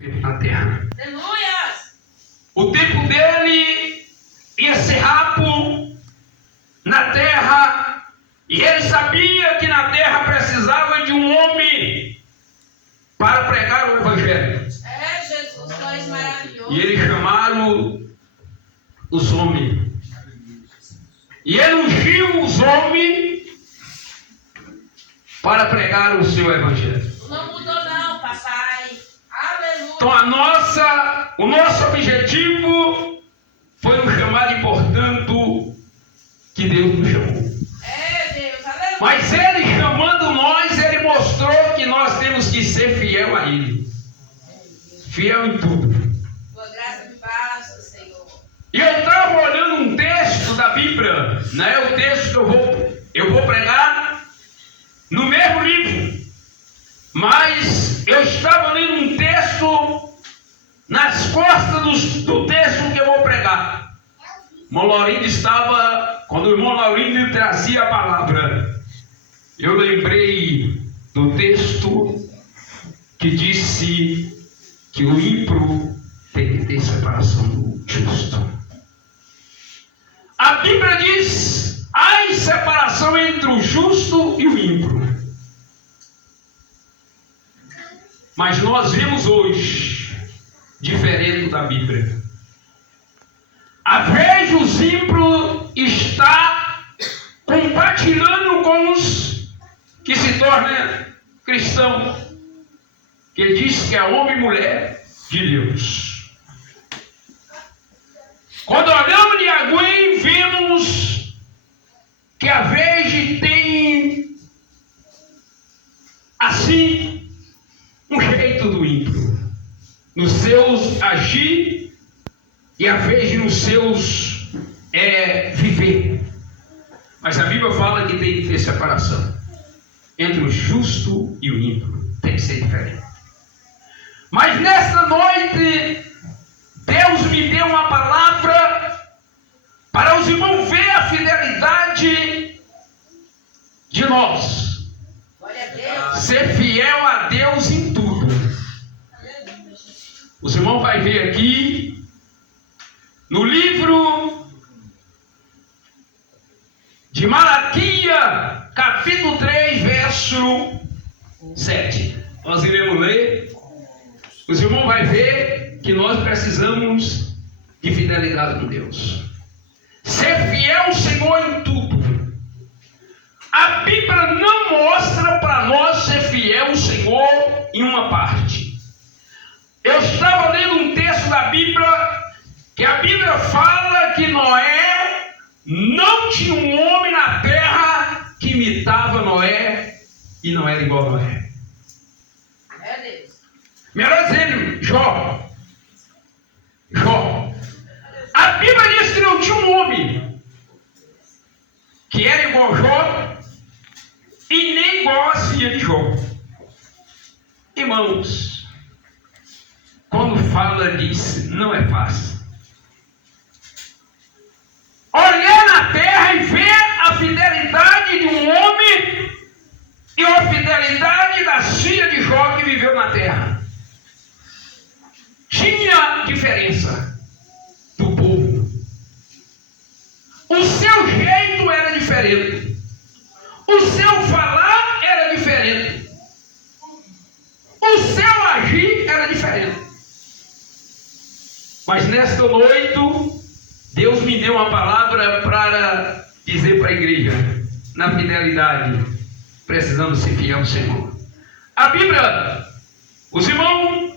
na terra. Aleluia! O tempo dele ia ser rápido na terra, e ele sabia que na terra precisava de um homem para pregar o evangelho. Jesus, tu és maravilhoso. E eles chamaram os homens. E ele ungiu os homens para pregar o seu evangelho. Não mudou não, papai. Aleluia. Então o nosso objetivo foi um chamado e, portanto, que Deus nos chamou. Deus, aleluia. Mas ele chamando nós, ele mostrou que nós temos que ser fiel a ele. Fiel em tudo. Tua graça me basta, Senhor. E eu estava olhando um texto da Bíblia, né? O texto que eu vou pregar no mesmo livro. Mas eu estava lendo um texto nas costas do texto que eu vou pregar. O irmão Laurindo estava, quando o irmão Laurindo trazia a palavra, eu lembrei do texto que disse que o ímpio tem que ter separação do justo. A Bíblia diz: há separação entre o justo e o ímpio. Mas nós vemos hoje, diferente da Bíblia. A vez os ímpios está compartilhando com os que se tornam cristãos, que diz que é homem e mulher de Deus. Quando olhamos de alguém, vemos que a vez tem assim um jeito do ímpio, nos seus agir e a vez nos seus viver. Mas a Bíblia fala que tem que ter separação entre o justo e o ímpio, tem que ser diferente. Mas nesta noite, Deus me deu uma palavra para os irmãos ver a fidelidade de nós. Glória a Deus. Ser fiel a Deus em tudo. Os irmãos vão ver aqui no livro de Malaquias, capítulo 3, verso 7. Nós iremos ler. Os irmãos vão ver que nós precisamos de fidelidade com Deus. Ser fiel ao Senhor em tudo. A Bíblia não mostra para nós ser fiel ao Senhor em uma parte. Eu estava lendo um texto da Bíblia, que a Bíblia fala que Noé não tinha um homem na terra que imitava Noé e não era igual a Noé. É Deus. Melhor dizendo, Jó. A Bíblia diz que não tinha um homem que era igual a Jó e nem igual a filha de Jó. Irmãos, quando fala disso, não é fácil. Olhar na terra e ver a fidelidade de um homem e a fidelidade das filhas de Jó que viveu na terra. Tinha diferença do povo. O seu jeito era diferente. O seu falar era diferente. O seu agir era diferente. Mas nesta noite, Deus me deu uma palavra para dizer para a igreja: na fidelidade, precisamos ser fiel ao Senhor. A Bíblia, os irmãos,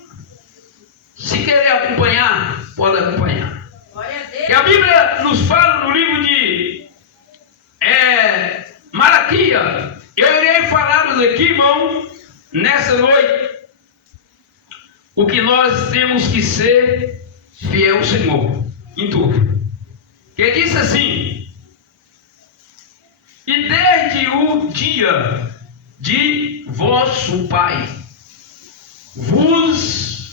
se querer acompanhar, pode acompanhar. Glória a Deus. E a Bíblia nos fala no livro de Malaquias. Eu irei falar aqui, irmão, nessa noite, o que nós temos que ser fiel ao Senhor em tudo. Que diz assim: e desde o dia de vosso Pai vos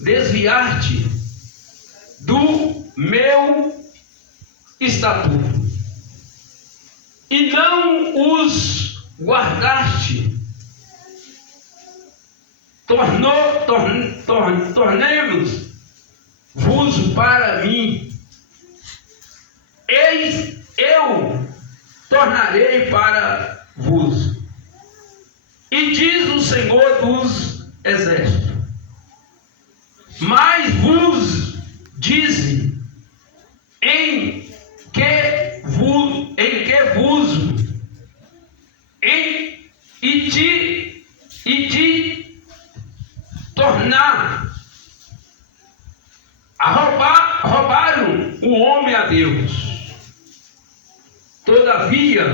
desviaste do meu estatuto e não os guardaste, tornemos-vos para mim. Eis eu tornarei para vos. E diz o Senhor dos Exércitos: mas vos dize em que vos e te tornar a roubaram o homem a Deus. Todavia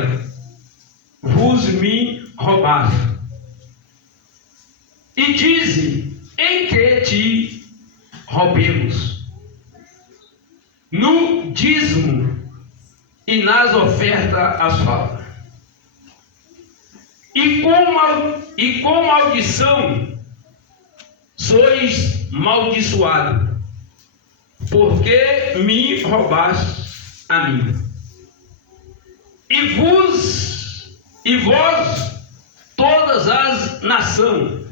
vos me roubaram. E dize em que te roubemos: no dízimo e nas ofertas asfalto. E com maldição sois maldiçoados, porque me roubaste a mim. E vós, todas as nações,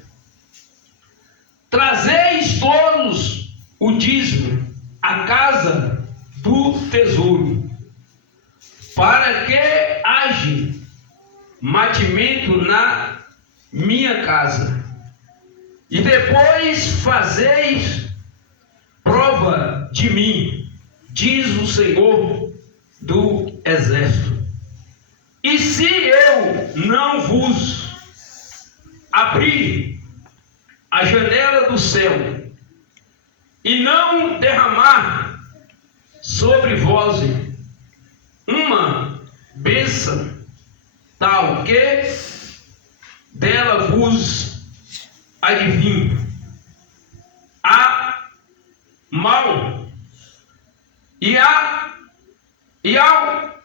trazeis todos o dízimo à casa do tesouro, para que haja mantimento na minha casa. E depois fazeis prova de mim, diz o Senhor do Exército. E se eu não vos abrir a janela do céu e não derramar sobre vós uma bênção tal que dela vos adivinhe a mal e a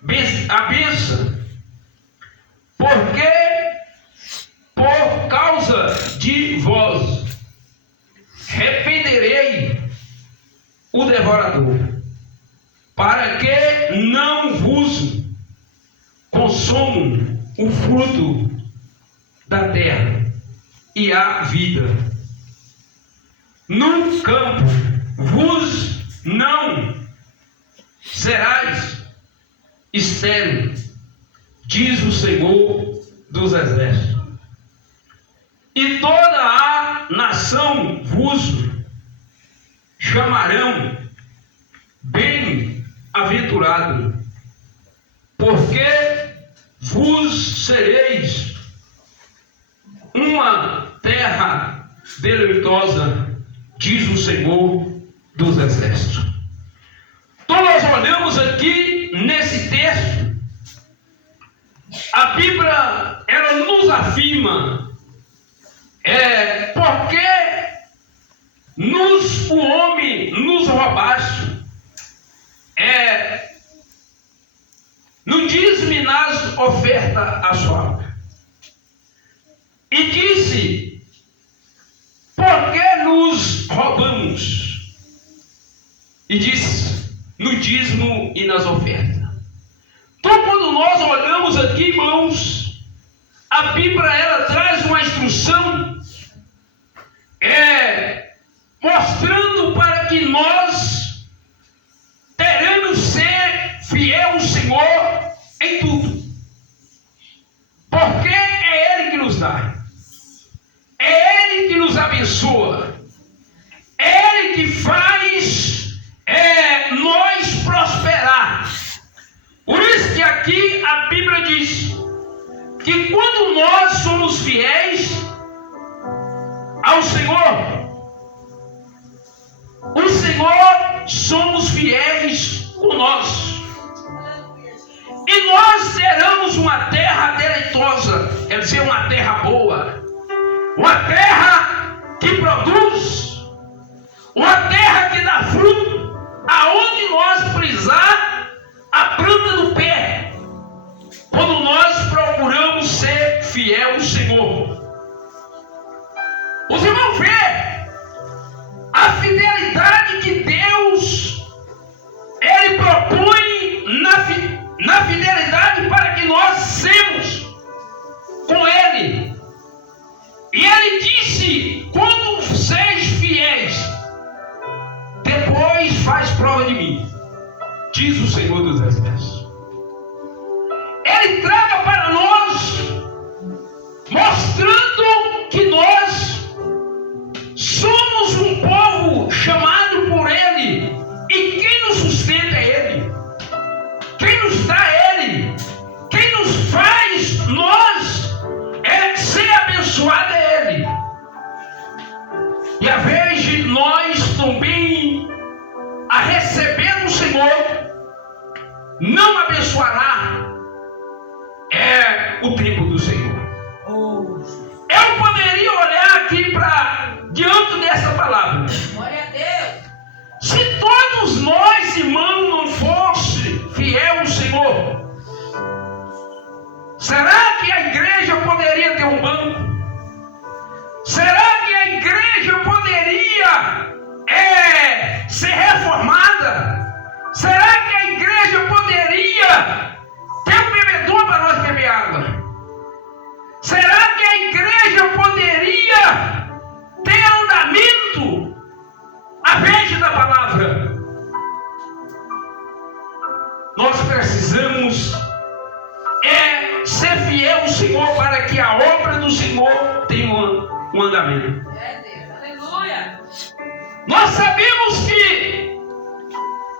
bênção, porque por causa de vós repreenderei o devorador, para que não vos consumam o fruto da terra e a vida. No campo vos não serás estéril, diz o Senhor dos Exércitos. E toda a nação vos chamarão bem-aventurado, porque vos sereis uma terra deleitosa, diz o Senhor dos Exércitos. Então nós olhamos aqui nesse texto, a Bíblia ela nos afirma porque o homem nos roubaste no dízimo e nas ofertas asfalto. E disse: por que nos roubamos? E disse: no dízimo e nas ofertas. Então, quando nós olhamos aqui, irmãos, a Bíblia ela traz uma instrução mostrando para que nós teremos ser fiel ao Senhor em tudo, porque é Ele que nos dá, é Ele que nos abençoa, é Ele que faz nós prosperar. Por isso que aqui a Bíblia diz que quando nós somos fiéis ao Senhor, o Senhor somos fiéis conosco. E nós teremos uma terra deleitosa, quer dizer, uma terra boa, uma terra que produz, uma terra que dá fruto, aonde nós precisar a planta do pé, quando nós procuramos ser fiel ao Senhor. Os irmãos vê a fidelidade que Deus Ele propõe na fidelidade para que nós sejamos com Ele. E Ele disse: quando diz o Senhor dos Exércitos. Ele traga para nós, mostrando que nós somos um povo chamado por Ele, e quem nos sustenta é Ele, quem nos dá é Ele, quem nos faz nós ser abençoado é Ele. E a vez de nós também a receber do Senhor, não abençoará o tempo do Senhor. Eu poderia olhar aqui para diante dessa palavra. Glória a Deus. Se todos nós, irmãos, não fosse fiel ao Senhor, será que a igreja poderia ter um banco? Será que a igreja poderia ser reformada? Será que a igreja poderia ter um bebedor para nós beber água? Será que a igreja poderia ter andamento à frente da palavra? Nós precisamos ser fiel ao Senhor para que a obra do Senhor tenha um andamento. É Deus. Aleluia. Nós sabemos que,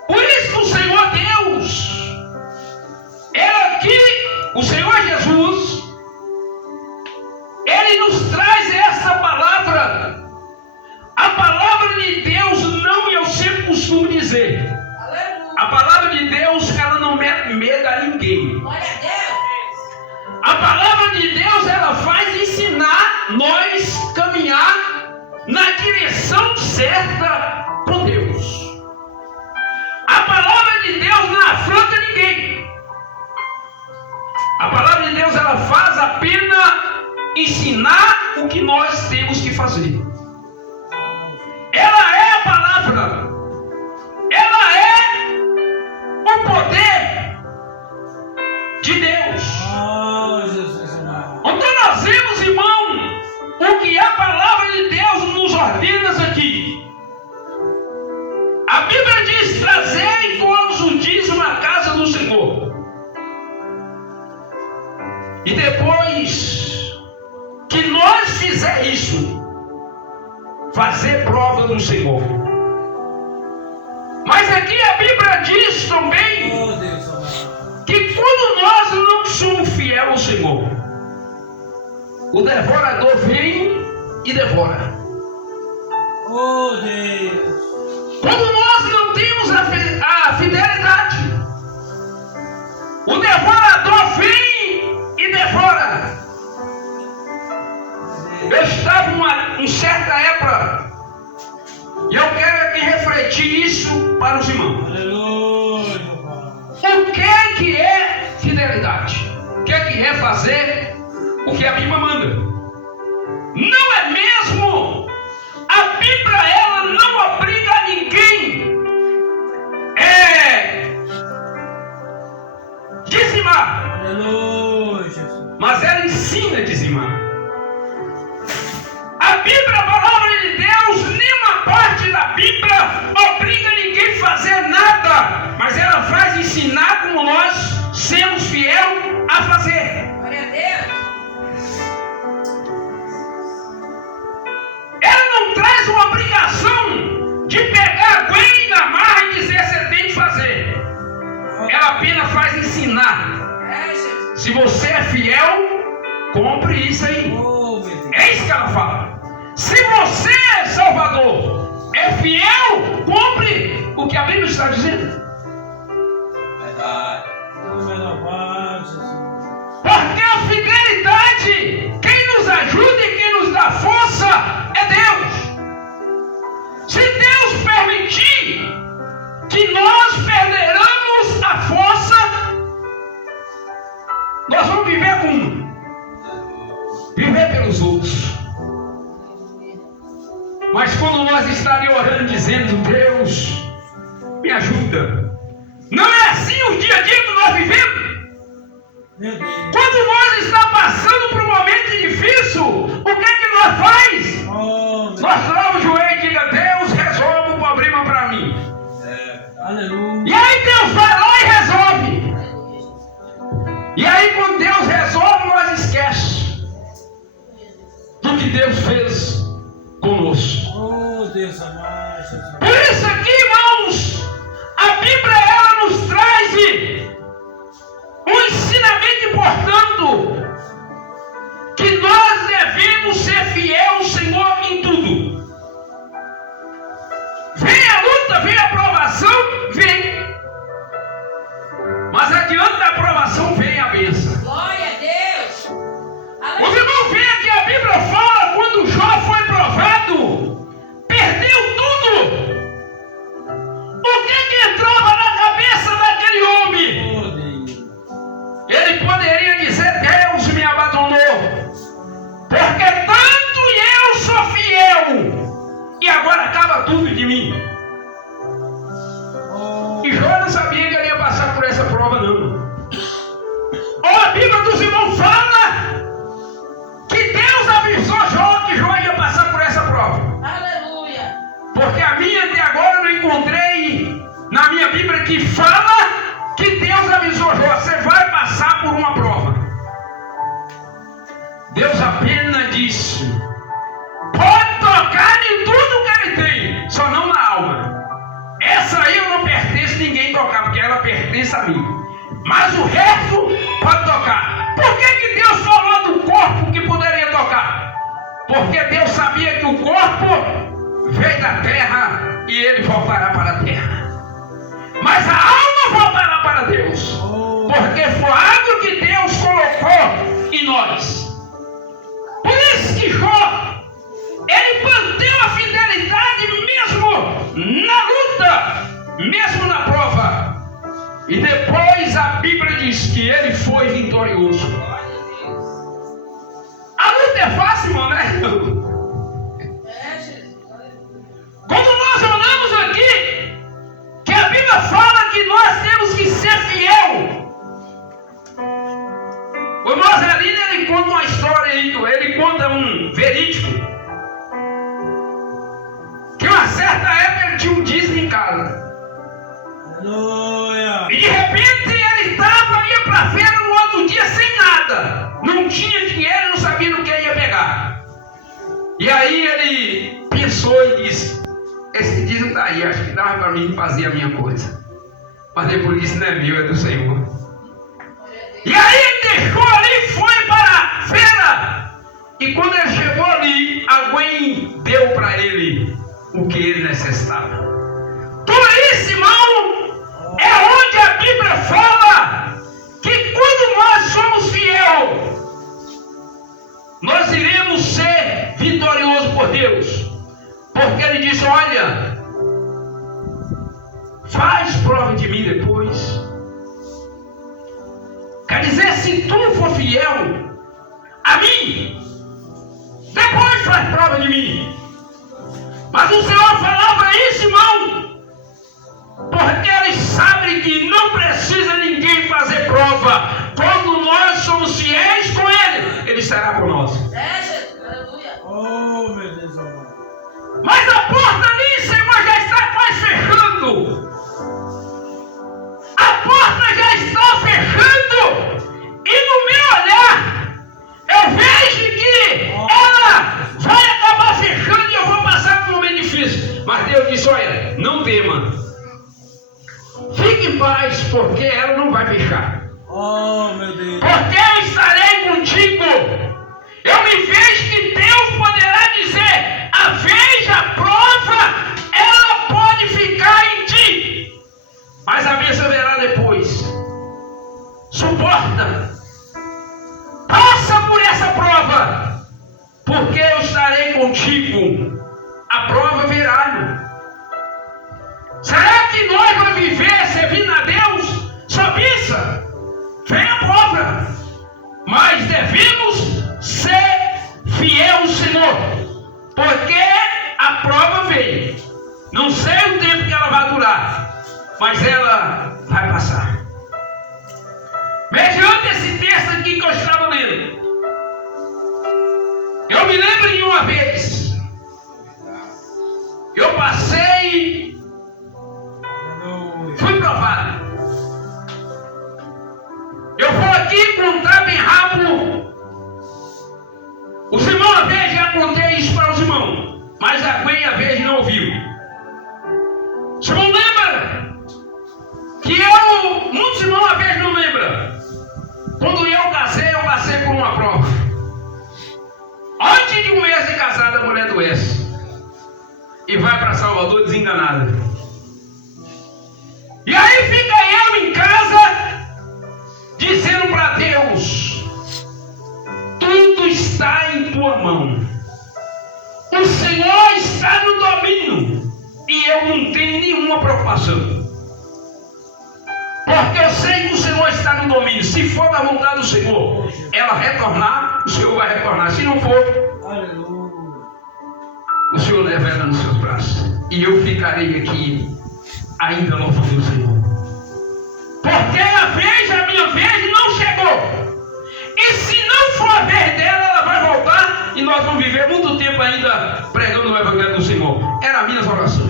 por isso que o Senhor Deus, aqui, o Senhor Jesus, Ele nos traz essa palavra. A palavra de Deus não, eu sempre costumo dizer, Aleluia. a palavra de Deus, ela não mete medo a ninguém. Glória a Deus. A palavra de Deus, ela faz ensinar nós caminhar na direção certa com Deus. A palavra de Deus não afronta ninguém. A palavra de Deus, ela faz apenas ensinar o que nós temos que fazer. Ela é a palavra. Ela é o poder de Deus. Então nós vemos, irmão, o que a palavra de Deus nos ordena aqui. A Bíblia diz: trazei todos os dízimos à casa do Senhor. E depois que nós fizer isso, fazer prova do Senhor. Mas aqui a Bíblia diz também que quando nós não somos fiéis ao Senhor, o devorador vem e devora. Oh Deus. Quando nós não temos a fidelidade, o devorador vem e devora. Eu estava em certa época, e eu quero aqui refletir isso para os irmãos. Aleluia. O que é fidelidade? O que é fazer o que a Bíblia manda? Não é mesmo? A Bíblia, ela não obriga a ninguém dizimar. Aleluia, Jesus. Mas ela ensina a dizimar. A Bíblia, a palavra de Deus, nenhuma parte da Bíblia obriga ninguém a fazer nada, mas ela faz ensinar como nós sermos fiel a fazer. Glória a Deus. Ela não traz uma obrigação de pegar alguém na marra e dizer você tem que fazer. Ela apenas faz ensinar. É, Jesus. Se você é fiel, compre isso aí. Oh, meu Deus. É isso que ela fala. Se você, Salvador, é fiel, compre o que a Bíblia está dizendo. Verdade. Jesus. Porque a fidelidade, quem nos ajuda e quem nos dá força é Deus. Se Deus permitir que nós perderamos a força, nós vamos viver como? Viver pelos outros. Mas quando nós estaremos orando dizendo: Deus, me ajuda. Não é assim o dia a dia que nós vivemos. Meu Deus. Quando nós estamos passando por um momento difícil, o que é que nós faz? Oh, meu Nós dobramos o joelho e diga: Deus, resolve o problema para mim. Deus. Aleluia. E aí Deus vai aí quando Deus resolve, nós esquecemos do que Deus fez conosco. Oh, Deus amado, Jesus. Por isso aqui, irmãos, a Bíblia ela nos traz um ensinamento importante, que nós devemos ser fiel ao Senhor em tudo. Vem a luta, vem a provação, vem. Mas adiante da provação vem a bênção. Glória a Deus. Os Aleluia. irmãos veem que a Bíblia fala quando Jó foi provado, perdeu tudo. O que entrava na cabeça daquele homem? Oh, Deus. Ele poderia dizer: Deus me abandonou, porque tanto eu sou fiel, e agora acaba tudo de mim. Oh, E Jó não sabia que ele ia passar por essa prova, não. Ou a Bíblia dos irmãos fala que Deus avisou Jó que Jó ia passar por essa prova. Aleluia. Porque a minha até agora eu não encontrei na minha Bíblia que fala que Deus avisou Jó: você vai passar por uma prova. Deus apenas disse: pode tocar em tudo que ele tem, só não na alma. Essa aí eu não pertenço a ninguém tocar, porque ela pertence a mim. Mas o resto pode tocar. Por que Deus falou do corpo que poderia tocar? Porque Deus sabia que o corpo veio da terra e ele voltará para a terra. Mas a alma voltará para Deus. oh, Porque foi algo que Deus colocou em nós. Por isso que Jó, ele manteve a fidelidade mesmo na luta, mesmo na prova. E depois a Bíblia diz que ele foi vitorioso. Glória a Deus. A luta é fácil, irmão, né? É, Jesus. Aleluia. Quando nós olhamos aqui, que a Bíblia fala que nós temos que ser fiel. O irmão Zelino, ele conta uma história aí, ele conta um verídico. Que uma certa época ele tinha um dízimo em casa. aleluia. E de repente ele ia para a feira no outro dia sem nada. Não tinha dinheiro, não sabia no que ia pegar. E aí ele pensou e disse: esse dízimo está aí, acho que dava para mim fazer a minha coisa. Mas depois disse: não é meu, é do Senhor. E aí ele deixou ali e foi para a feira. E quando ele chegou ali, alguém deu para ele o que ele necessitava. Tudo isso, irmão, é onde a Bíblia fala que quando nós somos fiéis, nós iremos ser vitoriosos por Deus. Porque ele diz: olha, faz prova de mim depois. Quer dizer, se tu for fiel a mim, depois faz prova de mim. Mas o Senhor falava isso, irmão, porque ele sabe que não precisa ninguém fazer prova. Quando nós somos fiéis com ele, ele será por nós. É, Jesus. Aleluia. Oh, meu Deus amado. Mas a porta ali, Senhor, já está quase fechando. A porta já está fechando. E no meu olhar, eu vejo que ela vai acabar fechando e eu vou passar por um momento difícil. Mas Deus disse: olha, não tema. Fique em paz, porque ela não vai fechar. Oh, meu Deus. Porque eu estarei contigo. Eu me vejo que Deus poderá dizer: a vez da prova, ela pode ficar em ti, mas a bênção virá depois. Suporta. Passa por essa prova, porque eu estarei contigo. A prova virá. Será que nós vamos viver servindo a Deus sob isso? Vem a prova, mas devemos ser fiel ao Senhor, porque a prova veio. Não sei o tempo que ela vai durar, mas ela vai passar. Mediante esse texto aqui que eu estava lendo, eu me lembro de uma vez, eu passei, Aleluia. fui provado. Eu vou aqui contar mas a Gwen a vez não ouviu. Simão lembra que muitos irmãos a vez não lembra. Quando eu passei por uma prova. Antes de um mês de casada, a mulher adoece e vai para Salvador desenganada. E aí fica eu em casa dizendo para Deus: tudo está em tua mão. O Senhor está no domínio e eu não tenho nenhuma preocupação. Porque eu sei que o Senhor está no domínio. Se for da vontade do Senhor, ela retornar, o Senhor vai retornar. Se não for, Aleluia. o Senhor leva ela nos seus braços. E eu ficarei aqui ainda louvando o Senhor. Porque a minha vez não chegou. E se não for a vez dela, ela vai voltar e nós vamos viver muito tempo ainda pregando o Evangelho do Senhor. Era a minha oração.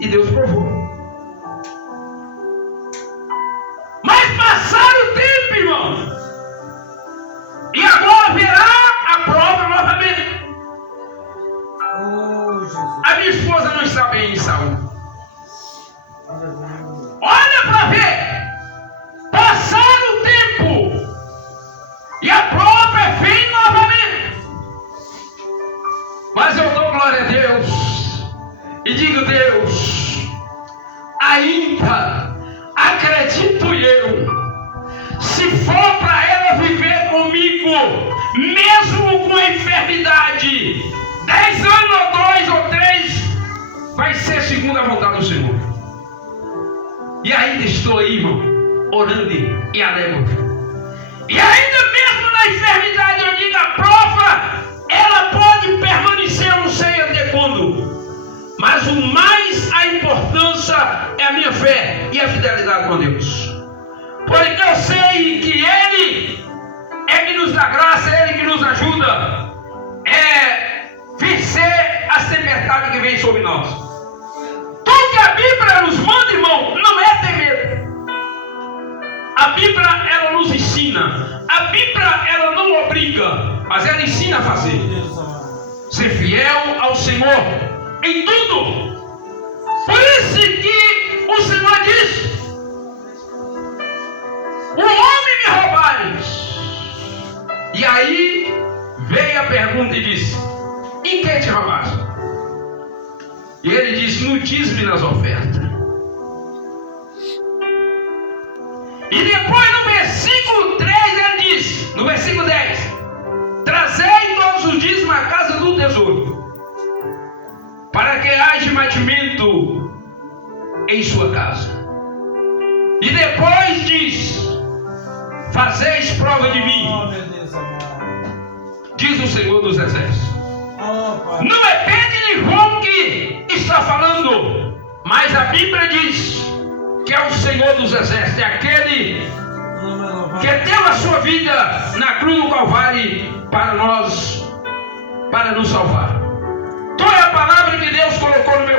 E Deus provou. Mas passaram o tempo, irmão. E agora virá a prova novamente. Oh, Jesus. A minha esposa não está bem em saúde. Aleluia. Olha para ver. Passaram o tempo. E a prova vem novamente. Mas eu dou glória a Deus. E digo: Deus, ainda acredito eu. Se for para ela viver comigo, mesmo com a enfermidade, 10 anos, ou 2 ou 3, vai ser segundo a vontade do Senhor. E ainda estou aí, irmão, orando e alegre. E ainda mesmo na enfermidade, eu digo: a prova, ela pode permanecer, eu não sei até quando. Mas o mais, a importância é a minha fé e a fidelidade com Deus. Porque eu sei que Ele é que nos dá graça, é Ele que nos ajuda vencer as tempestades que vêm sobre nós. Tudo que a Bíblia nos manda, irmão, não é ter medo. A Bíblia, ela nos ensina. A Bíblia, ela não obriga, mas ela ensina a fazer. Ser fiel ao Senhor em tudo. Por isso que o Senhor diz: o homem me roubares. E aí veio a pergunta e disse: em que te roubaste? E ele disse: no dízimo e nas ofertas. E depois no versículo 3 ele diz, no versículo 10: trazei todos os dízimos à casa do tesouro, para que haja mantimento em sua casa. E depois diz: fazeis prova de mim, Oh, meu Deus amado. diz o Senhor dos Exércitos. Oh, Pai. Não é Pedro de João que está falando, mas a Bíblia diz que é o Senhor dos Exércitos, é aquele que deu a sua vida na cruz do Calvário para nós, para nos salvar. Toda a palavra que Deus colocou no meu